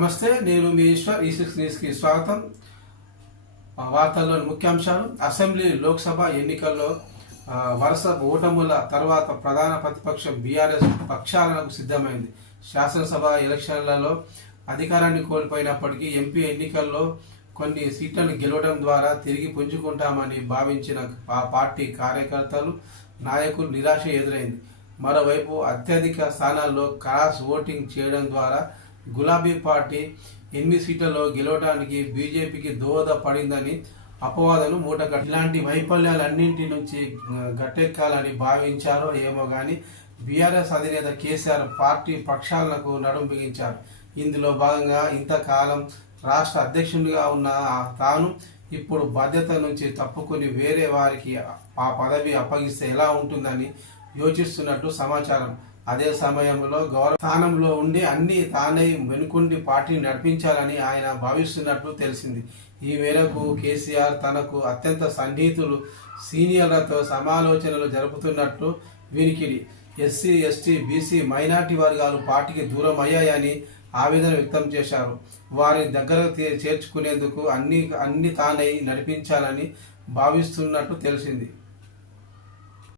నమస్తే, నేను మీ ఈశ్వర్. ఈ6 న్యూస్కి స్వాగతం. వార్తల్లోని ముఖ్యాంశాలు. అసెంబ్లీ, లోక్సభ ఎన్నికల్లో వరుస ఓటముల తర్వాత ప్రధాన ప్రతిపక్షం బీఆర్ఎస్ పక్షాలకు సిద్ధమైంది. శాసనసభ ఎలక్షన్లలో అధికారాన్ని కోల్పోయినప్పటికీ ఎంపీ ఎన్నికల్లో కొన్ని సీట్లను గెలవడం ద్వారా తిరిగి పుంజుకుంటామని భావించిన ఆ పార్టీ కార్యకర్తలు, నాయకులు నిరాశ ఎదురైంది. మరోవైపు అత్యధిక స్థానాల్లో క్రాస్ ఓటింగ్ చేయడం ద్వారా గులాబీ పార్టీ 8 సీట్లలో గెలవడానికి బీజేపీకి దోహదపడిందని అపవాదను మూటగట్టారు. ఇలాంటి వైఫల్యాలన్నింటి నుంచి గట్టెక్కాలని భావించారో ఏమో కానీ బీఆర్ఎస్ అధినేత కేసీఆర్ పార్టీ పక్షాలకు నడుం బిగించారు. ఇందులో భాగంగా ఇంతకాలం రాష్ట్ర అధ్యక్షుడిగా ఉన్న తాను ఇప్పుడు బాధ్యత నుంచి తప్పుకొని వేరే వారికి ఆ పదవి అప్పగిస్తే ఎలా ఉంటుందని యోచిస్తున్నట్టు సమాచారం. అదే సమయంలో గౌరవ స్థానంలో ఉండి అన్ని తానై వెనుకుండి పార్టీని నడిపించాలని ఆయన భావిస్తున్నట్లు తెలిసింది. ఈ మేరకు కేసీఆర్ తనకు అత్యంత సన్నిహితులు సీనియర్లతో సమాలోచనలు జరుపుతున్నట్లు వినికిడి. ఎస్సీ, ఎస్టీ, బీసీ, మైనార్టీ వర్గాలు పార్టీకి దూరం అయ్యాయని ఆవేదన వ్యక్తం చేశారు. వారి దగ్గరకు చేర్చుకునేందుకు అన్ని తానై నడిపించాలని భావిస్తున్నట్టు తెలిసింది.